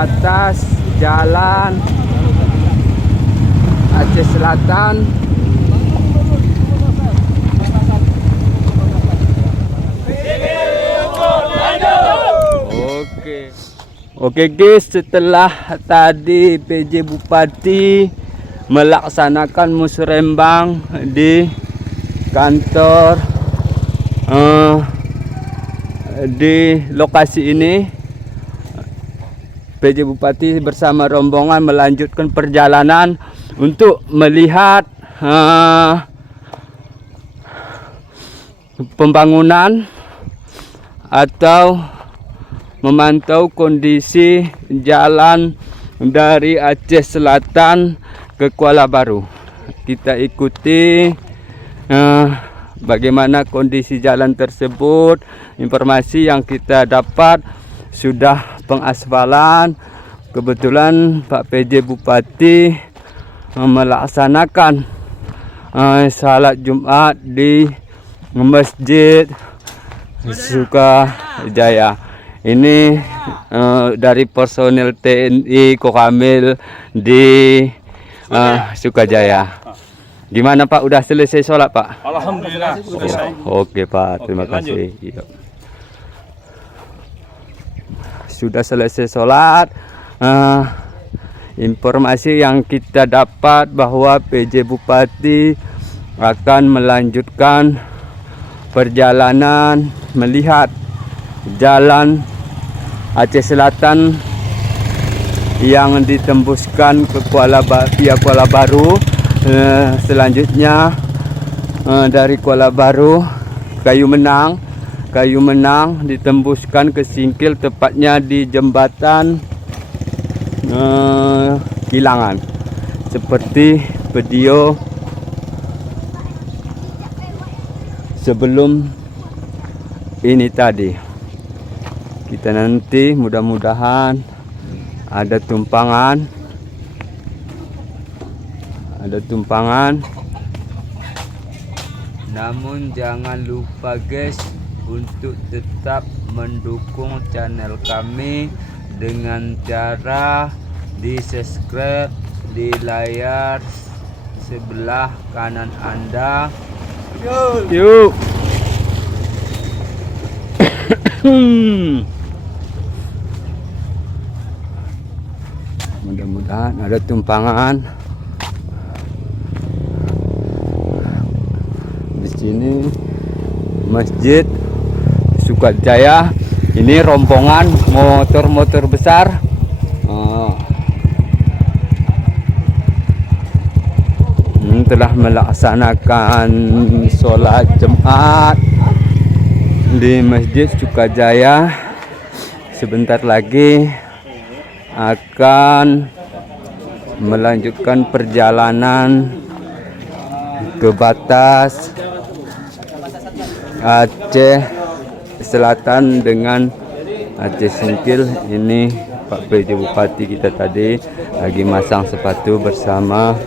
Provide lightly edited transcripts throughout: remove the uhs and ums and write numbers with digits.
batas jalan Aceh Selatan. Oke guys, setelah tadi PJ Bupati melaksanakan musrembang di kantor di lokasi ini, PJ Bupati bersama rombongan melanjutkan perjalanan untuk melihat pembangunan atau memantau kondisi jalan dari Aceh Selatan ke Kuala Baru. Kita ikuti bagaimana kondisi jalan tersebut. Informasi yang kita dapat sudah pengasfalan. Kebetulan Pak PJ Bupati melaksanakan salat Jumat di Masjid Sukajaya. Ini dari personil TNI Kokamil di Sukajaya. Gimana Pak? Udah selesai sholat Pak? Alhamdulillah selesai. Oke Pak, terima kasih. Iya. Sudah selesai sholat. Informasi yang kita dapat bahwa PJ Bupati akan melanjutkan perjalanan melihat jalan Aceh Selatan yang ditembuskan ke Kuala Baru. Selanjutnya dari Kuala Baru Kayu Menang ditembuskan ke Singkil, tepatnya di jembatan Kilangan, seperti video sebelum ini tadi. Kita nanti mudah-mudahan ada tumpangan, namun jangan lupa guys untuk tetap mendukung channel kami dengan cara di subscribe di layar sebelah kanan Anda. Yuk. Mudah-mudahan ada tumpangan di sini. Masjid Sukajaya. Ini rombongan motor-motor besar. Telah melaksanakan sholat Jumat di Masjid Sukajaya. Sebentar lagi akan melanjutkan perjalanan ke batas Aceh Selatan dengan Aceh Singkil. Ini Pak PJ Bupati kita tadi lagi masang sepatu bersama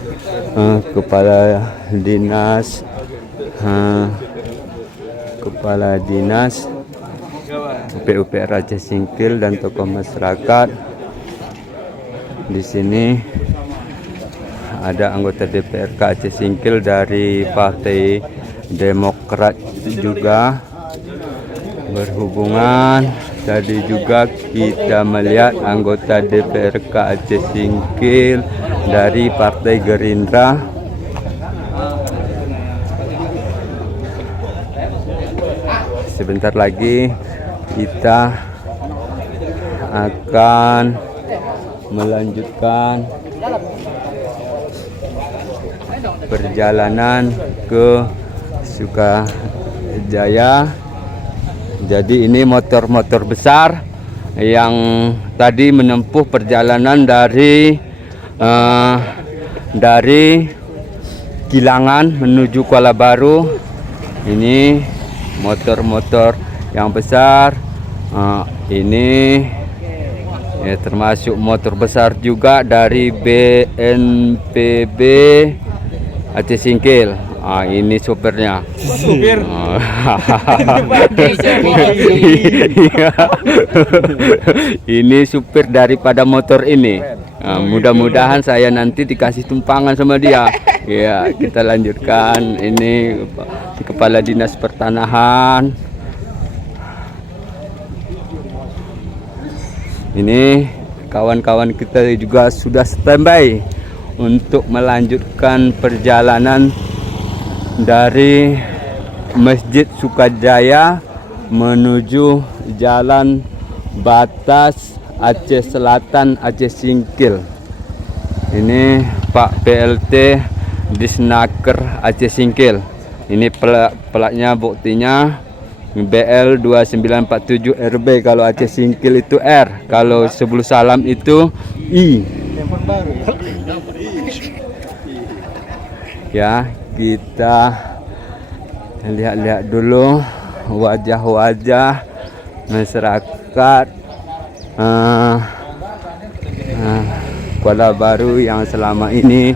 Kepala Dinas PUPR Aceh Singkil dan tokoh masyarakat. Di sini ada anggota DPRK Aceh Singkil dari Partai Demokrat juga berhubungan. Tadi juga kita melihat anggota DPRK Aceh Singkil dari Partai Gerindra. Sebentar lagi kita akan melanjutkan perjalanan ke Sukajaya. Jadi ini motor-motor besar yang tadi menempuh perjalanan dari Kilangan menuju Kuala Baru. Ini motor-motor yang besar. Ini ya, termasuk motor besar juga dari BNPB Aceh Singkil. Ini supirnya. Supir. Ini supir daripada motor ini. Mudah-mudahan saya nanti dikasih tumpangan sama dia. Ya, kita lanjutkan. Ini Kepala Dinas Pertanahan. Ini kawan-kawan kita juga sudah standby untuk melanjutkan perjalanan dari Masjid Sukajaya menuju Jalan Batas Aceh Selatan, Aceh Singkil. Ini Pak PLT Disnaker Aceh Singkil. Ini pelatnya, buktinya BL 2947 RB. Kalau Aceh Singkil itu R, kalau Sebelum Salam itu I. Ya, kita lihat-lihat dulu wajah-wajah masyarakat Kuala Baru yang selama ini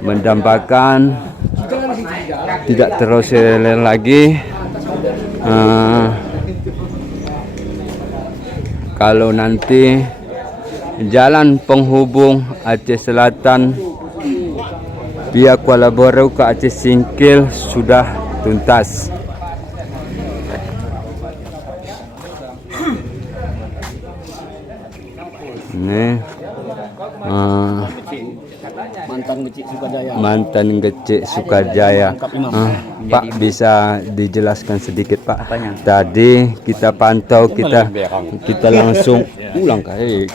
mendambakan tidak teroseler lagi. Kalau nanti jalan penghubung Aceh Selatan via Kuala Baru ke Aceh Singkil sudah tuntas. Ini mantan Gecik Sukajaya. Pak, bisa dijelaskan sedikit Pak? Tadi kita pantau, kita langsung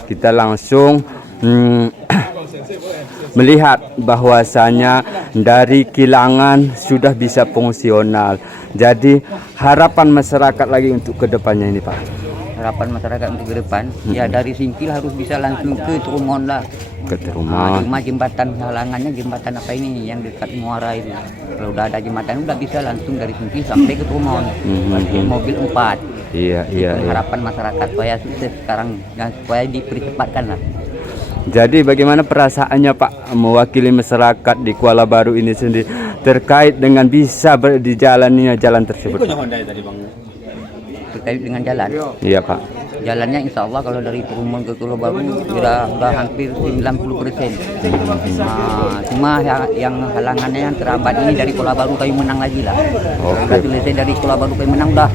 kita langsung melihat bahwasanya dari kilangan sudah bisa fungsional. Jadi harapan masyarakat lagi untuk kedepannya ini Pak. Harapan masyarakat untuk ke depan, ya dari Singkil harus bisa langsung ke Trumon lah. Ke Trumon. Cuma jembatan halangannya jembatan apa ini yang dekat Muara itu. Kalau udah ada jembatan udah bisa langsung dari Singkil sampai ke Trumon. Mobil 4. Iya. Harapan masyarakat supaya sukses sekarang dan supaya dipercepatkan lah. Jadi bagaimana perasaannya Pak mewakili masyarakat di Kuala Baru ini sendiri terkait dengan bisa dijalaninya jalan tersebut? Terkait dengan jalan. Iya Pak. Jalannya insya Allah kalau dari Trumon ke Kuala Baru sudah hampir 90%. Cuma yang halangannya yang terambat ini dari Kuala Baru Kayu Menang lagi lah. Sudah selesai dari Kuala Baru Kayu Menang udah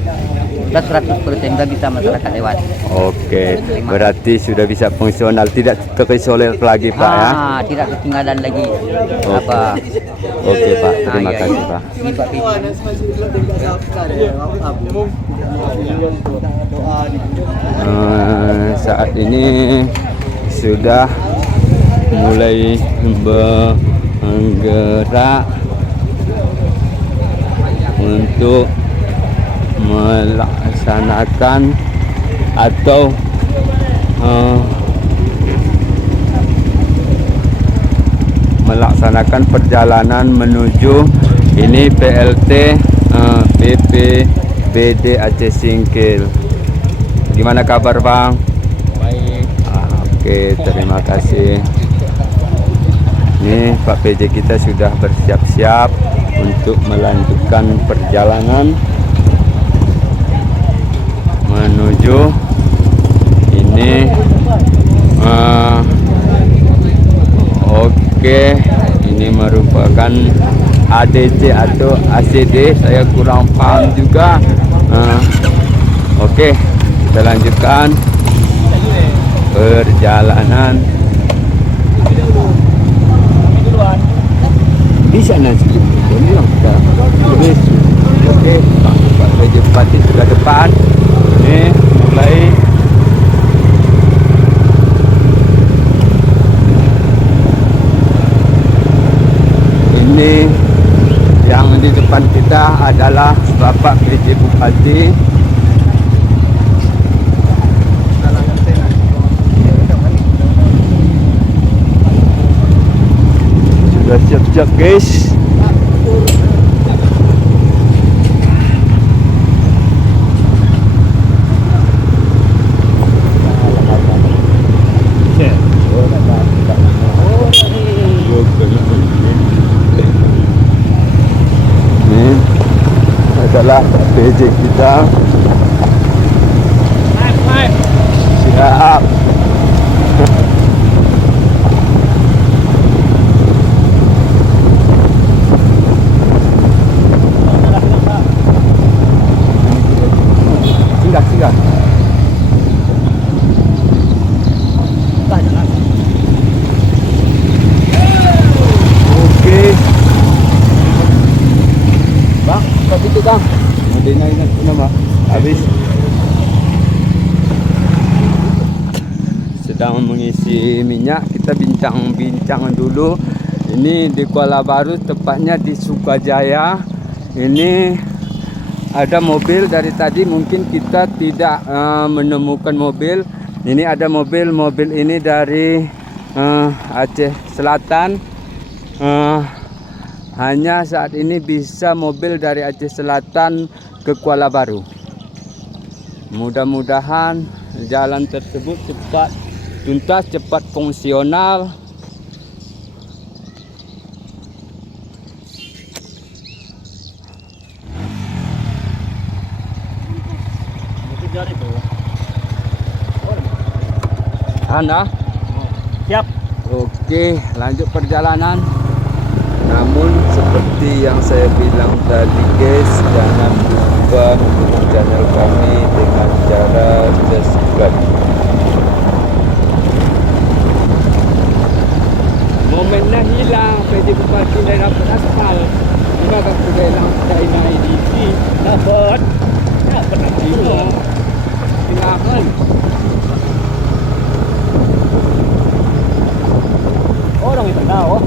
100% sudah bisa masyarakat lewat. Oke, berarti sudah bisa fungsional, tidak terisolir lagi Pak ya? Tidak ketinggalan lagi. Oke Pak, terima kasih Pak. Ini Pak saat ini sudah mulai bergerak untuk melaksanakan atau melaksanakan perjalanan menuju ini PLT BPBD Aceh Singkil. Gimana kabar Bang? Baik. Oke, terima kasih. Ini Pak PJ kita sudah bersiap-siap untuk melanjutkan perjalanan menuju ini. Oke, ini merupakan ADC atau ACD, saya kurang paham juga. Oke, kita lanjutkan perjalanan di sana sih. Oke, Pak Raja Bupati sudah depan. Ini mulai ini yang di depan kita adalah Bapak PJ Bupati. Sudah siap-siap guys. adalah PJ kita. Siap. Singgah. Oke. Bang, kok itu bang? Udah ingat nama. Habis. Sedang mengisi minyak, kita bincang-bincang dulu. Ini di Kuala Baru, tepatnya di Sukajaya. Ini ada mobil dari tadi, mungkin kita tidak menemukan mobil. Ini ada mobil ini dari Aceh Selatan. Hanya saat ini bisa mobil dari Aceh Selatan ke Kuala Baru. Mudah-mudahan jalan tersebut cepat tuntas, cepat fungsional. Anda? Siap. Oke, lanjut perjalanan. Namun seperti yang saya bilang tadi guys, jangan lupa dukung channel kami dengan cara subscribe. Momennya hilang, PD Bupati dah dapat aspal. Cuma kan sudah hilang dari IDC. Dapat nak Timo tinggalkan. orang itu tahu.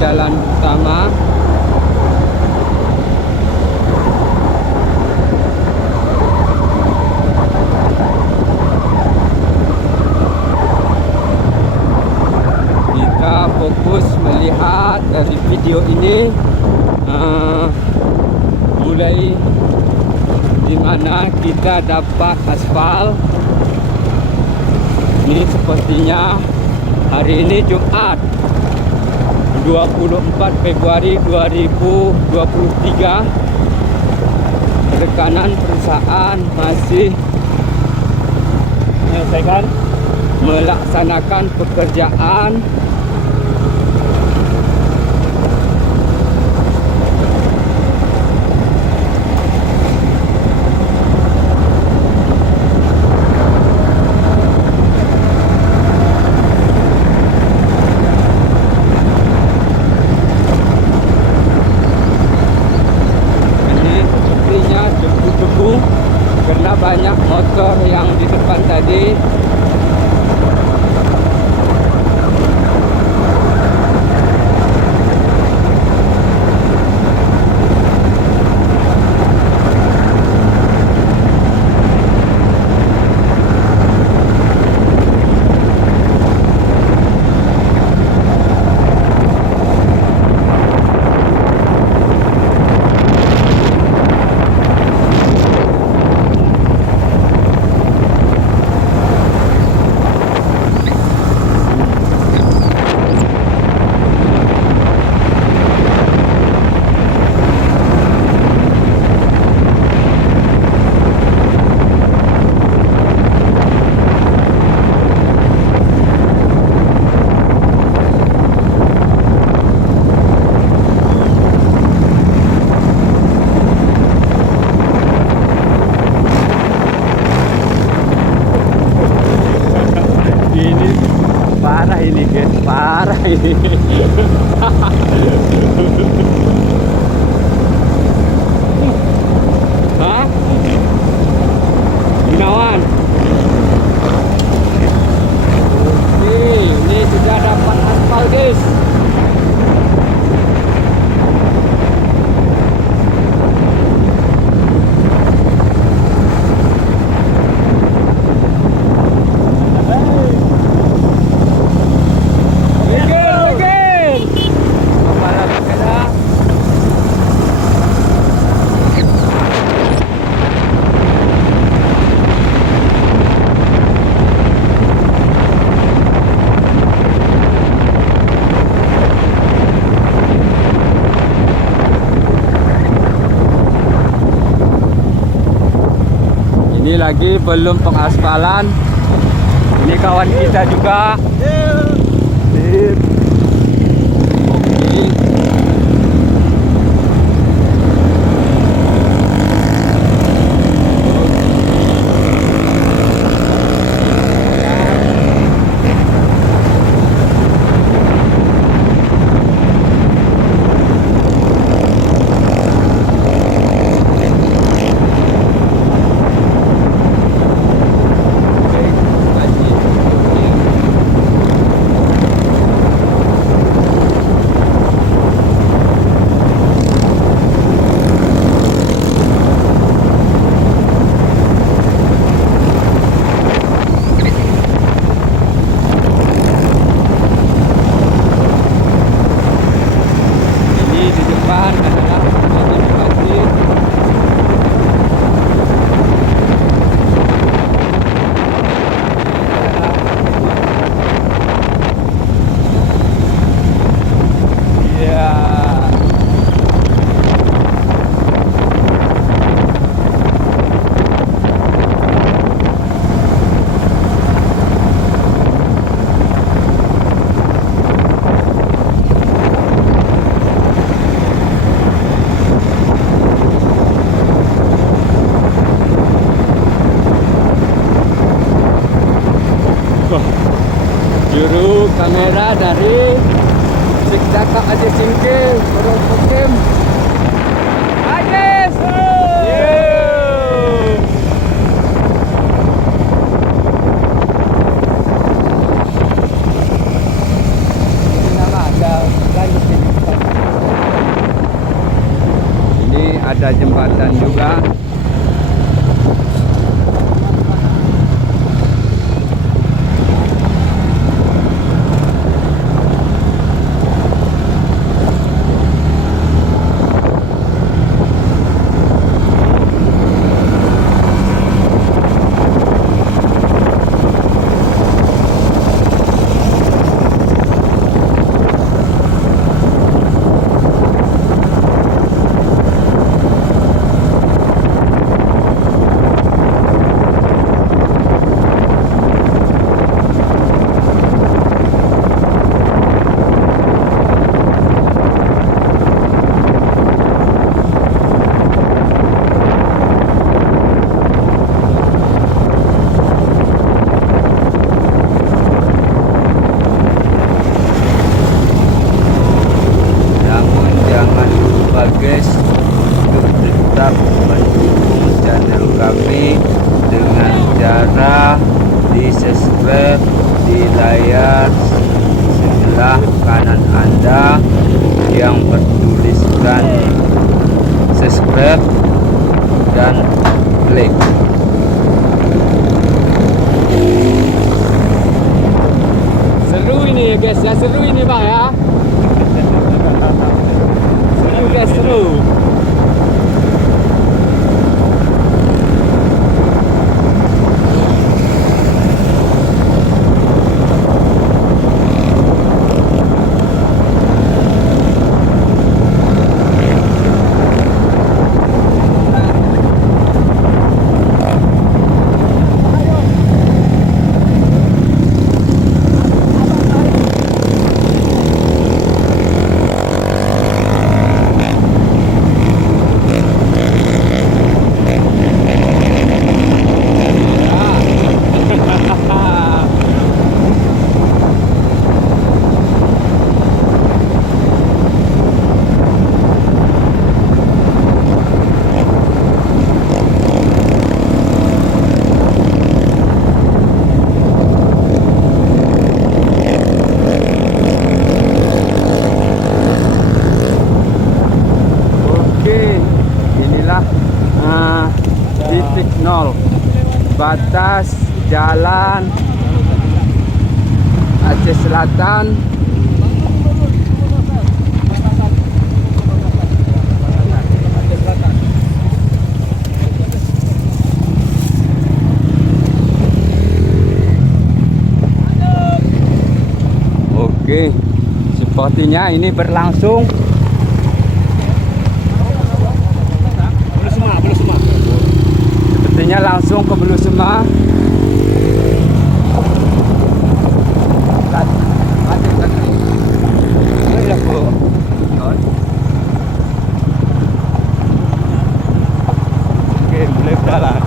jalan utama. Kita fokus melihat dari video ini mulai di mana kita dapat aspal. Ini sepertinya hari ini Jumat 24 Februari 2023. Rekanan perusahaan masih melaksanakan pekerjaan. Karena banyak motor yang di depan tadi. Hah? Gunawan. Oke, ini sudah dapat aspal, guys. Ini lagi belum pengaspalan. Ini kawan kita juga. Sip. Oke. Juru kamera dari Sikdaka aja singke Borong Pokem. Ajis. Ini ada jembatan juga. Guys, untuk tetap mendukung channel kami dengan cara di subscribe di layar sebelah kanan Anda yang bertuliskan subscribe dan klik. Seru ini ya guys, ya seru ini bang ya. Seru guys, seru. nol. Batas jalan Aceh Selatan. Oke, sepertinya ini berlangsung. Belusema. Sepertinya langsung ke Belusema. Oke, mulai berjalan.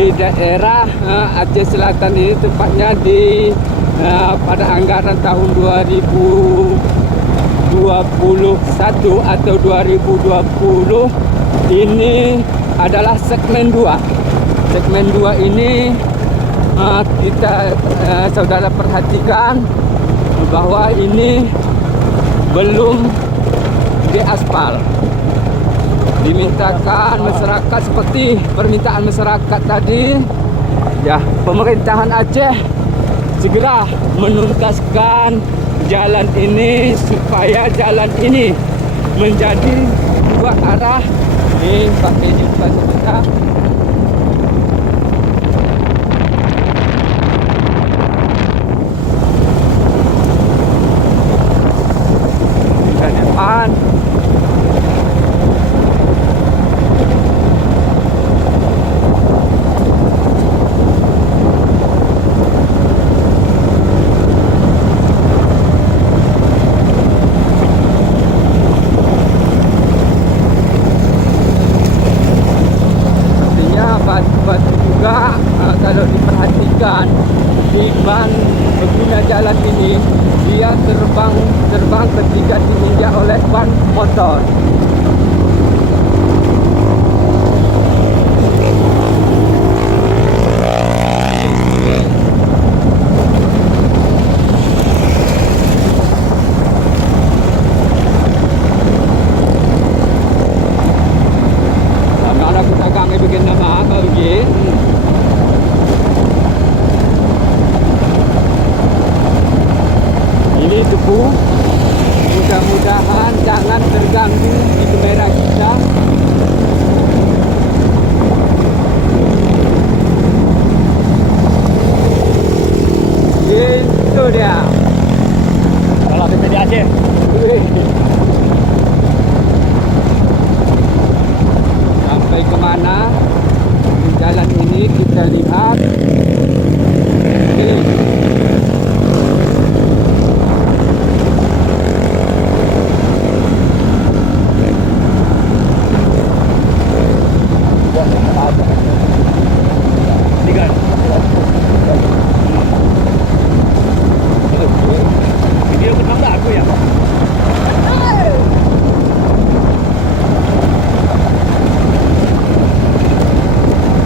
Di daerah Aceh Selatan ini tepatnya di pada anggaran tahun 2021 atau 2020 ini adalah segmen 2. Segmen 2 ini kita saudara perhatikan bahwa ini belum diaspal. Dimintakan masyarakat seperti permintaan masyarakat tadi, ya, pemerintahan Aceh segera menuntaskan jalan ini supaya jalan ini menjadi dua arah. Ini pakai juga sebentar. Di depan. Batu juga kalau diperhatikan di ban pengguna jalan ini, dia terbang ketika diinjak oleh ban motor. Sama kita kami bikin nama bagi. Ini debu, mudah-mudahan jangan terganggu di kamera kita. Itu dia. Kalau PPD Aceh. Sampai kemana di jalan ini kita lihat. Video kenapa aku ya?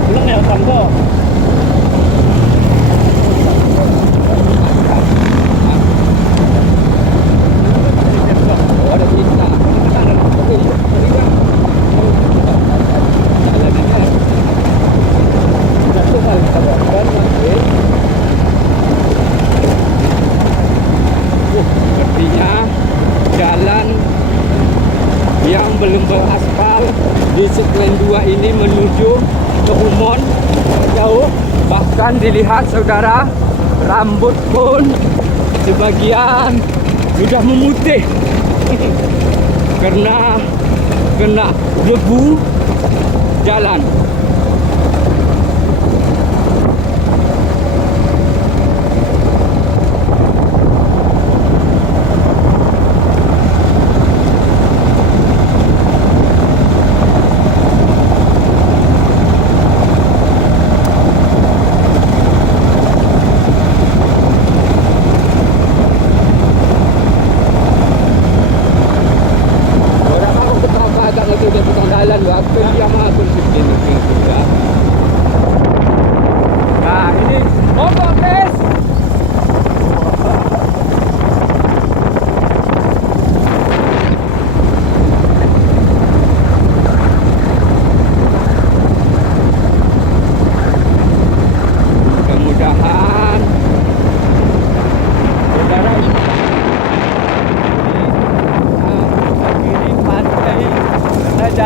Pulang ya Tanggo. Ada kita. Sepertinya jalan yang belum beraspal di segmen 2 ini menuju ke Umon jauh. Bahkan dilihat saudara, rambut pun sebagian sudah memutih karena kena debu jalan.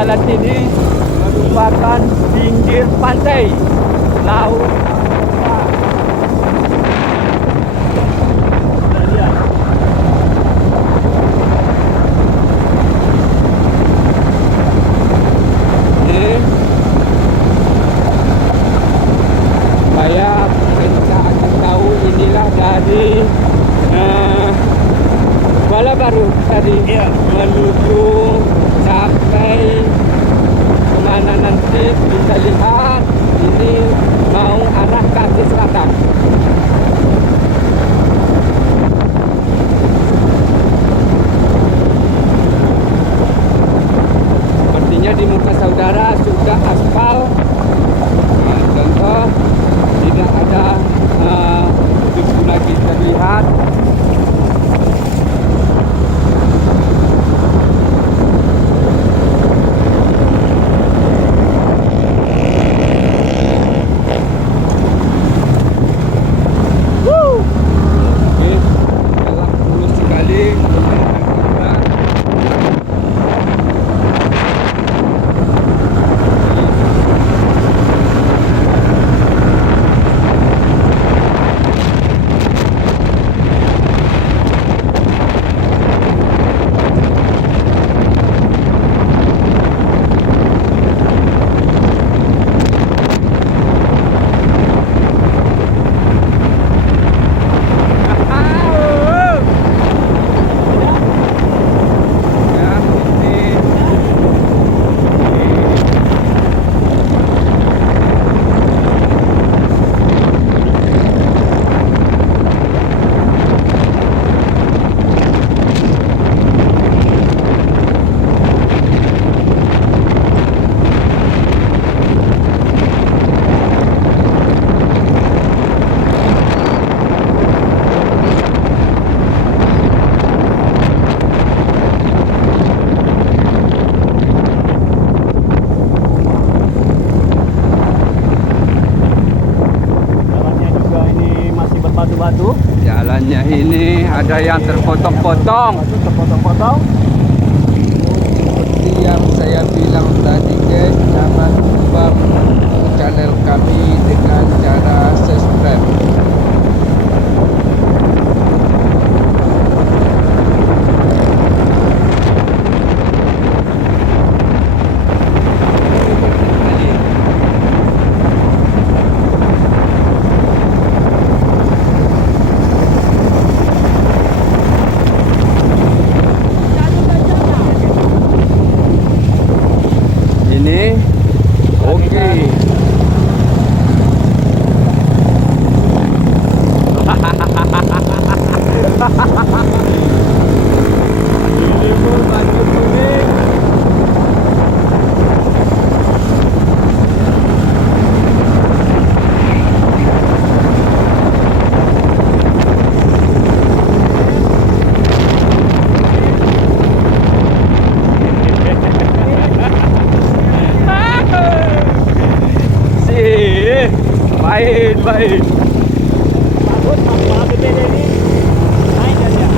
jalan ini merupakan pinggir pantai laut. Ini saya akan tahu inilah dari Kuala Baru tadi menuju sampai kemana nanti bisa lihat. Ini mau arah ke selatan. Sepertinya di muka saudara sudah aspal. Nah, contoh tidak ada debu lagi terlihat. Batu-batu. Jalannya ini ada yang terpotong-potong. Terpotong-potong. Seperti yang saya bilang tadi guys, jangan lupa mendukung channel kami dengan cara subscribe. Ini oke. Ini pun baju kuning. Baik. Bagus, malah gede deh ini. Naik dan ya.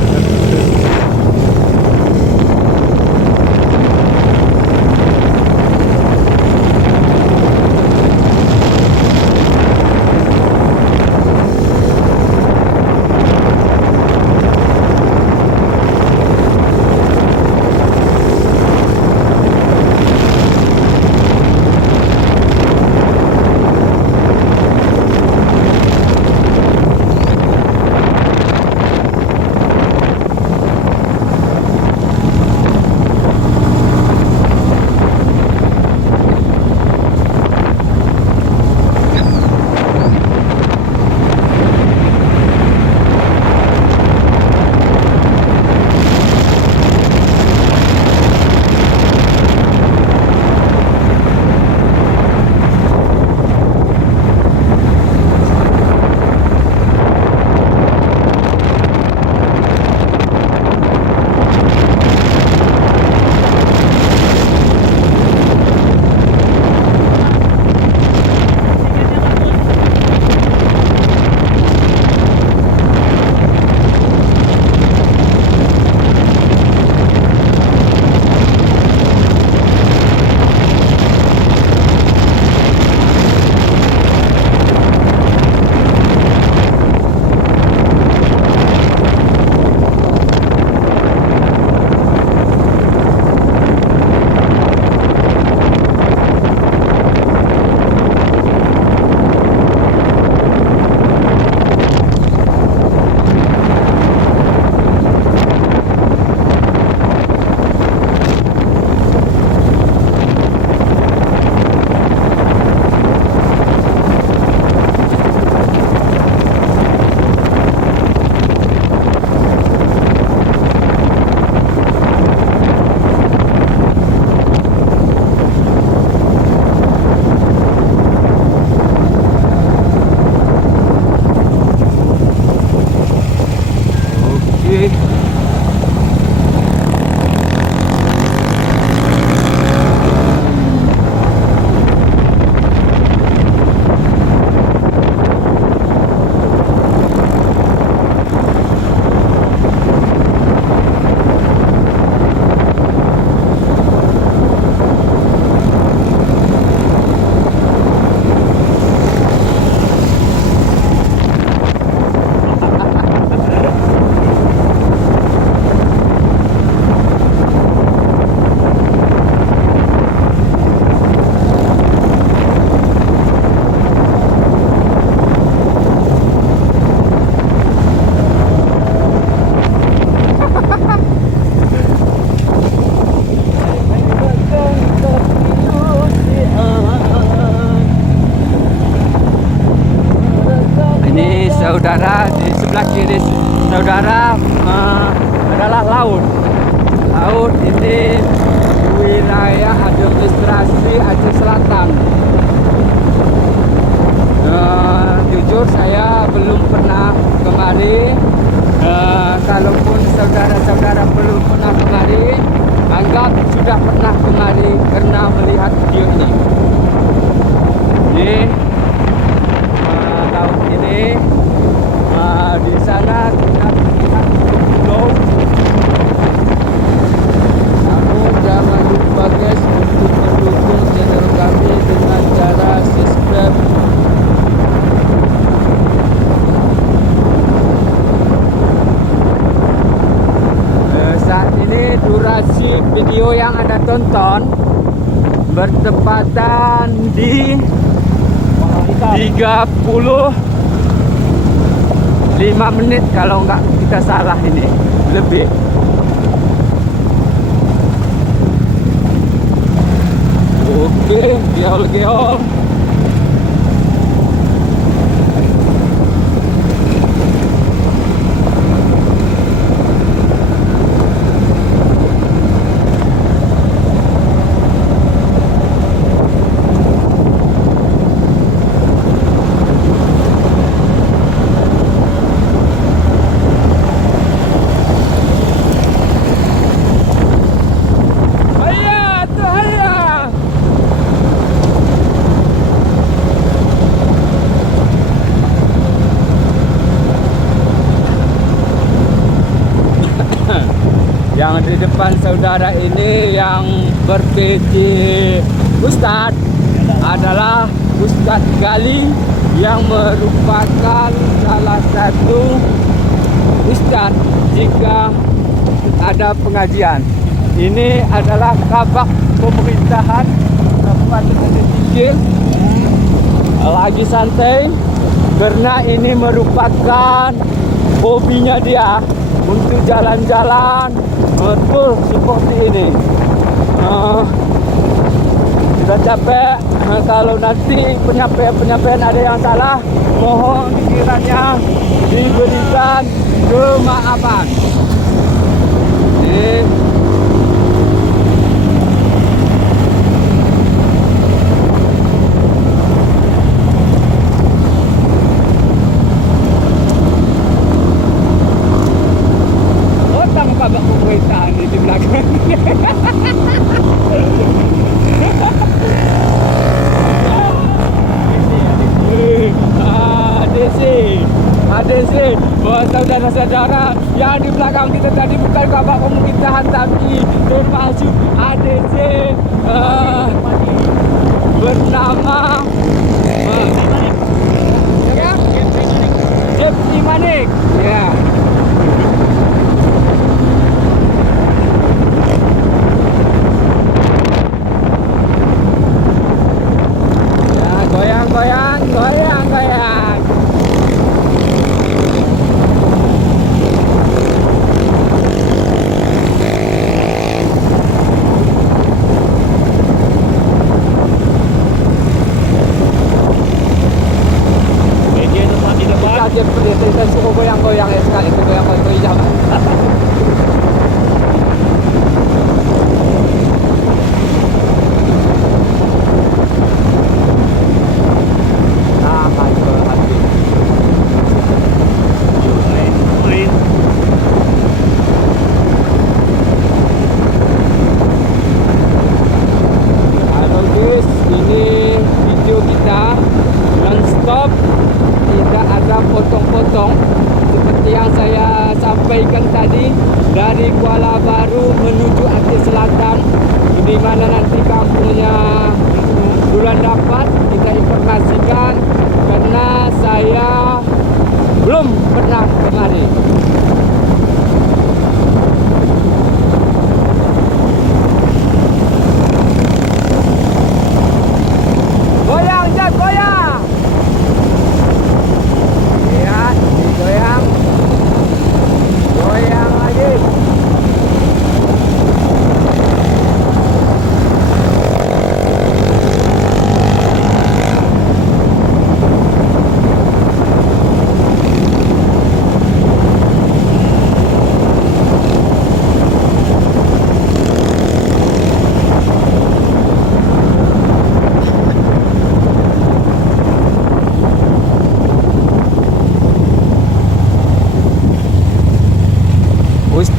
Aceh Selatan. Jujur saya belum pernah kemari. Kalaupun saudara-saudara belum pernah kemari, anggap sudah pernah kemari karena melihat video ini. Ini laut ini, di sana kita melihat pulau. Namun jangan lupa guys untuk mendukung channel kami dengan cara subscribe. Saat ini durasi video yang Anda tonton bertepatan di 35 menit kalau nggak kita salah, ini lebih. Oke, geol-geol. Yang di depan saudara ini yang ber-PJ Ustadz adalah Ustadz Gali, yang merupakan salah satu ustadz jika ada pengajian. Ini adalah kabak pemerintahan Kabupaten Aceh Tingkil. Lagi santai karena ini merupakan hobinya dia untuk jalan-jalan betul seperti ini. Sudah capek. Kalau nanti penyampaian ada yang salah, mohon dikiranya diberikan kemaafan. Kabak pemerintahan di belakang. ADC, saudara-saudara, yang di belakang kita tadi bukan kabak pemerintahan tapi terpalsu ADC bernama Jepsi Manik. Ya. Goyang. Media tempat di depan. Kita suruh goyang-goyang ya sekali, itu goyang-goyang. potong-potong seperti yang saya sampaikan tadi, dari Kuala Baru menuju Aceh Selatan, di mana nanti kampungnya bulan dapat kita informasikan, karena saya belum pernah kemari. Goyang, Jack, goyang. Ya, goyang. Goyang lagi.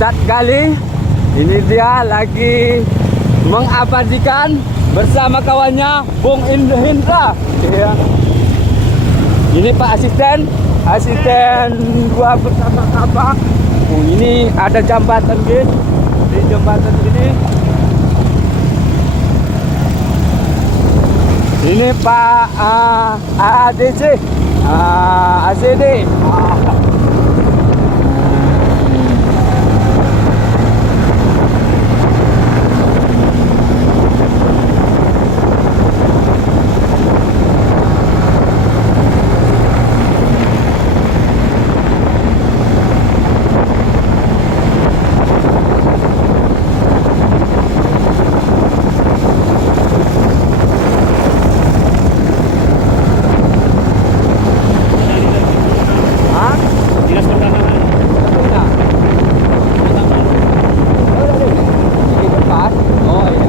Ustadz Gali. Ini dia lagi mengabadikan bersama kawannya Bung Indra. Ya. Ini Pak asisten dua bersama Abang. Ini ada jembatan guys. Di jembatan ini. Ini Pak ADC, ACD. Dinas Pertanahan. Oh iya.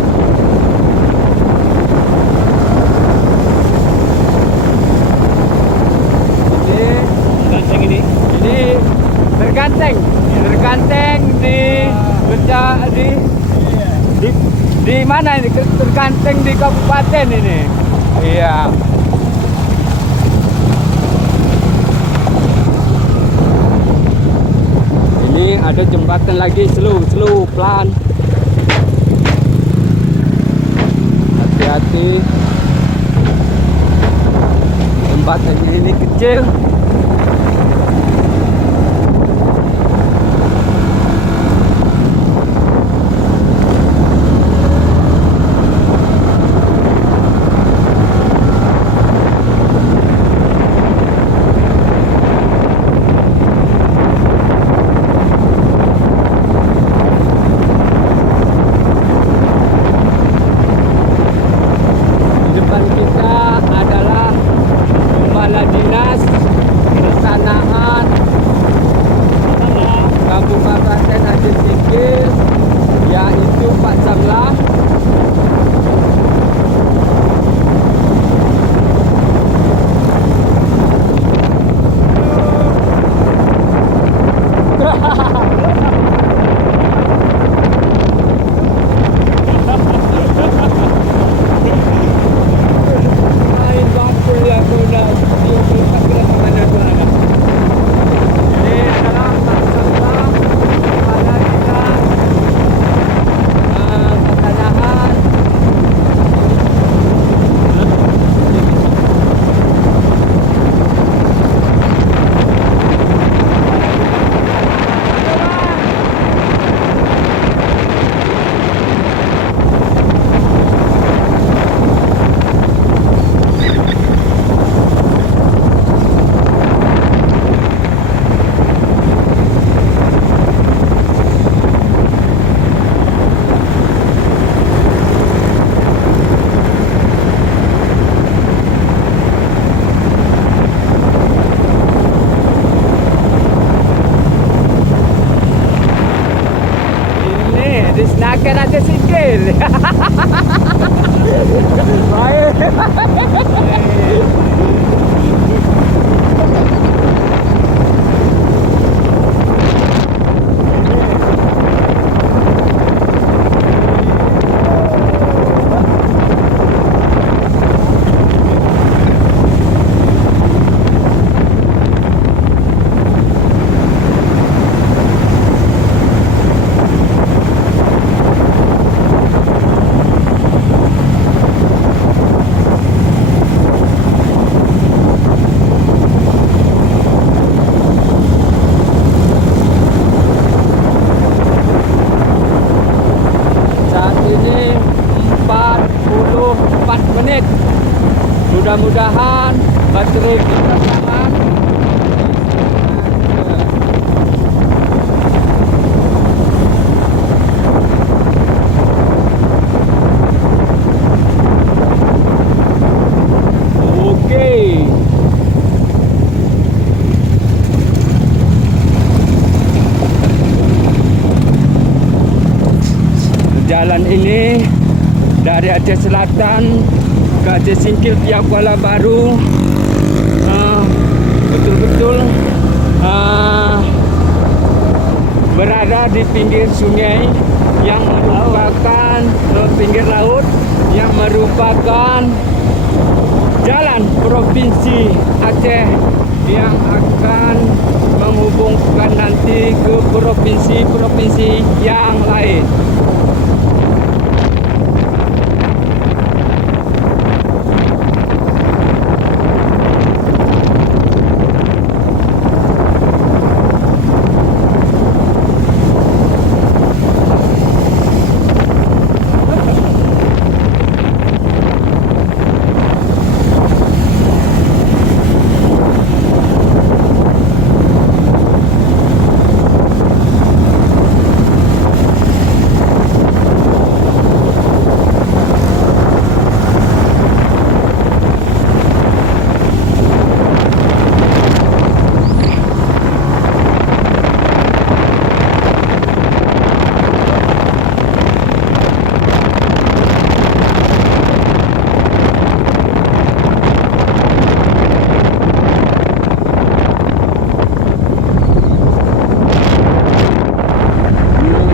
Ganteng ini. Ini berganteng di di mana ini? Terganteng di kabupaten ini. Iya. Ini ada jembatan lagi, slow pelan. Hati-hati. Jembatan ini kecil. Di depan kita adalah Kepala Dinas Perencanaan Kabupaten Aceh Singkil, yaitu Pak Samlah. Main bangku ya sudah. Mana suara? Ini adalah Pak Samlah, Kepala Dinas Pertanahan. Ini disenakan Aceh Singkil. Baik. Saat ini 44 menit. Mudah-mudahan baterai kita tahan. Oke. Jalan ini dari Aceh Selatan ke Aceh Singkil via Kuala Baru, betul-betul berada di pinggir sungai yang merupakan pinggir laut yang merupakan jalan provinsi Aceh yang akan menghubungkan nanti ke provinsi-provinsi yang lain.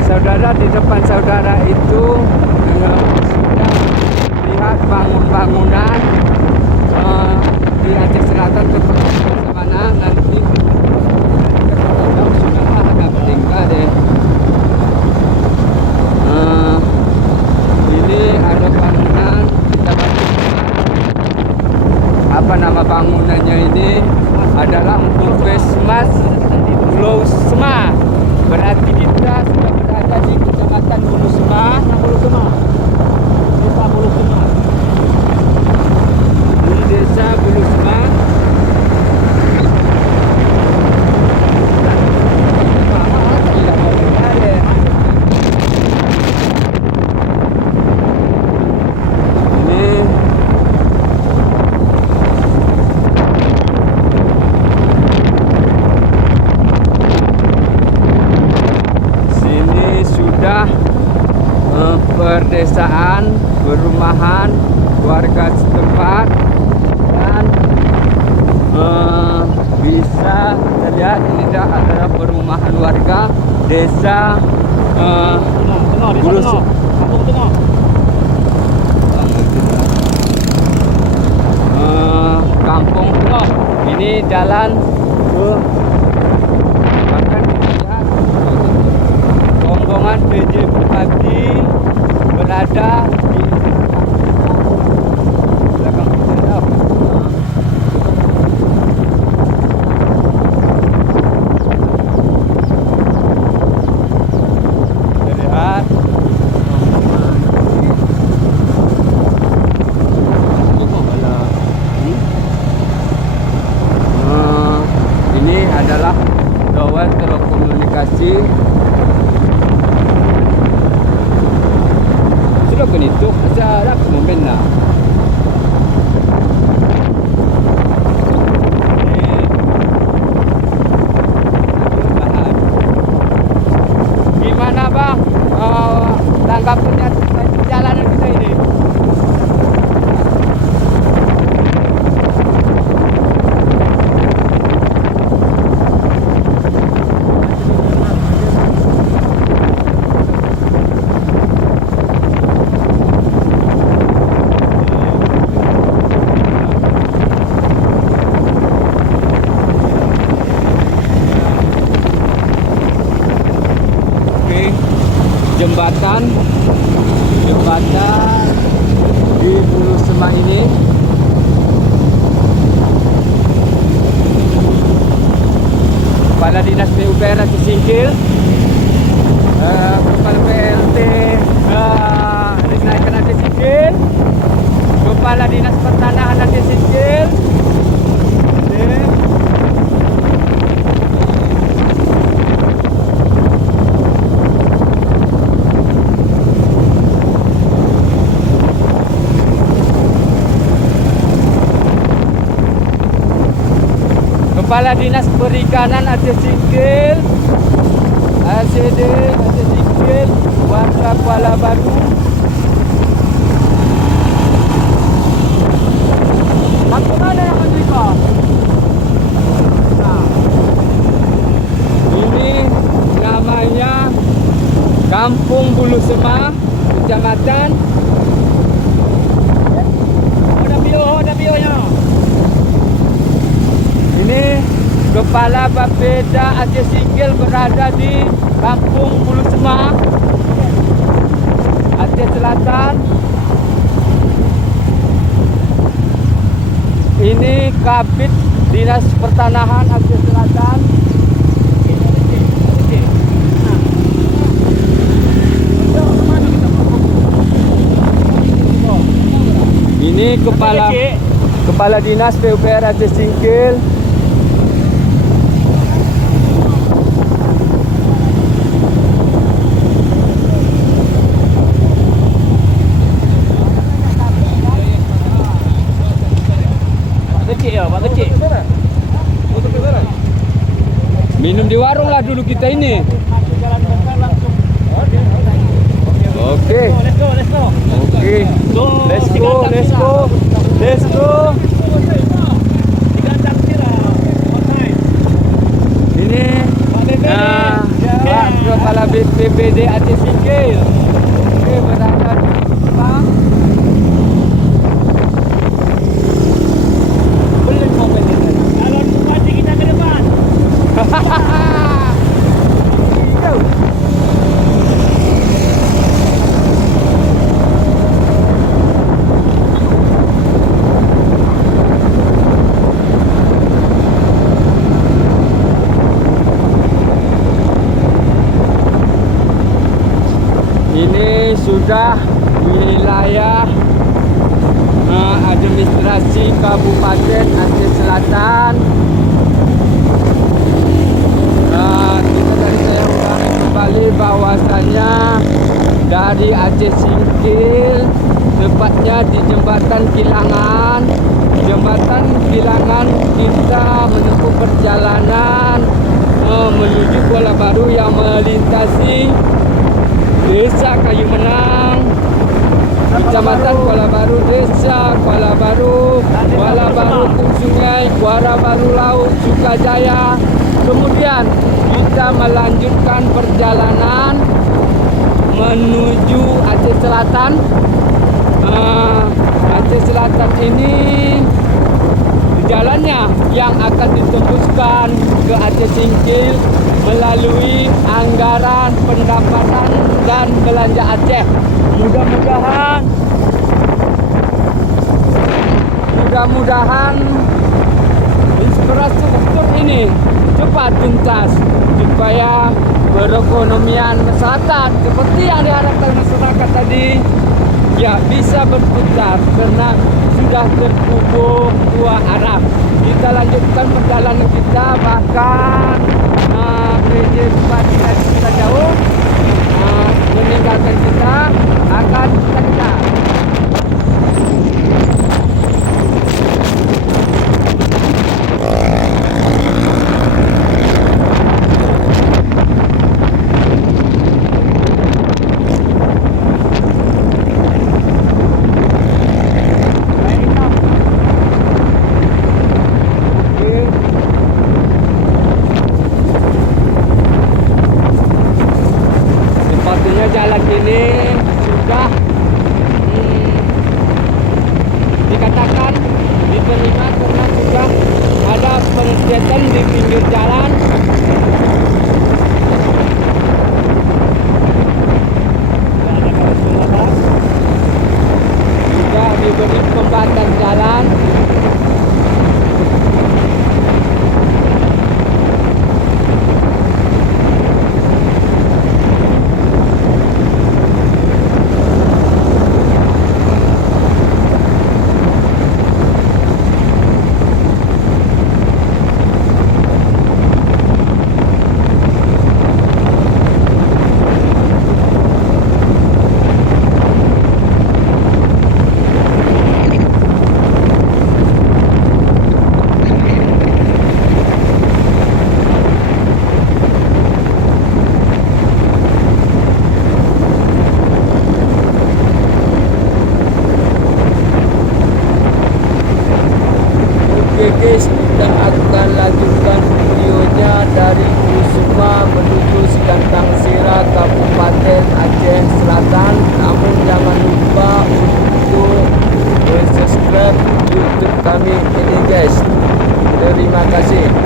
Saudara, di depan saudara itu sudah lihat bangunan di Aceh Selatan tepatnya mana nanti sudah agak tinggal deh. Ini ada bangunan apa nama bangunannya ini adalah Puskesmas Blusma. Berarti kita sudah berada di Kecamatan Blusma, Desa Blusma. Ini Desa Blusma. Perdesaan, perumahan warga setempat dan bisa terlihat ini adalah perumahan warga desa Bulus. Kampung Tengah. Kampung Tengah. Ini jalan ke bahkan dilihat rombongan PJ Bupati berada di belakang kita. Terlihat ini adalah tower telekomunikasi. Sudah kan itu acara kemana? Gimana bang? Tanggapannya perjalanan kita ini? Jembatan di Blusma ini Kepala Dinas PUPR Singkil, Kepala PLT Risnaikkan Aceh Singkil, Kepala Dinas Pertanahan Aceh Singkil, Kepala Dinas Perikanan Aceh Singkil, ACD Aceh Singkil, Warga Kuala Batu. Lampu mana yang menerima? Nah, ini namanya Kampung Bulu Semah, Kecamatan Ada bio-nya. ini. Kepala Bapeda Aceh Singkil berada di Kampung Bulu Semah, Aceh Selatan. Ini Kabid Dinas Pertanahan Aceh Selatan. Ini Kepala Dinas PUPR Aceh Singkil. Kecil ya, Pak kecil. Minum di warung lah dulu kita ini. Oke. Let's go. Oke. Let's go. Ini Pak Kepala BPBD Aceh Singkil. Oke, berada di Jepang. Belum mobil ini. Kalau pancing kita ke depan. Jauh. Ini sudah wilayah administrasi Kabupaten Aceh Selatan. Kita tadi saya ulangi kembali bahwasannya dari Aceh Singkil, tepatnya di Jembatan Kilangan. Jembatan Kilangan kita menempuh perjalanan menuju Kuala Baru yang melintasi Desa Kayu Menang, Kecamatan Kuala Baru, Desa Kuala Baru, Kuala Baru Sungai, Kuala Baru Laut, Sukajaya. Kemudian kita melanjutkan perjalanan menuju Aceh Selatan. Aceh Selatan ini jalannya yang akan ditembuskan ke Aceh Singkil melalui anggaran pendapatan dan belanja Aceh. Mudah-mudahan infrastruktur ini cepat tuntas supaya perekonomian masyarakat seperti yang diharapkan masyarakat tadi ya bisa berputar karena sudah terhubung dua arah. Kita lanjutkan perjalanan kita, bahkan PJ Bupati kita jauh meninggalkan kita akan kita kejar. Sepatutnya jalan ini sudah dikatakan diterima karena sudah ada pengegiatan di pinggir jalan. Sudah diberi pembatas jalan. akan lanjutkan videonya dari Kusuma menuju Sikantang Sira, Kabupaten Aceh Selatan. Namun jangan lupa untuk subscribe YouTube kami ini guys. Terima kasih.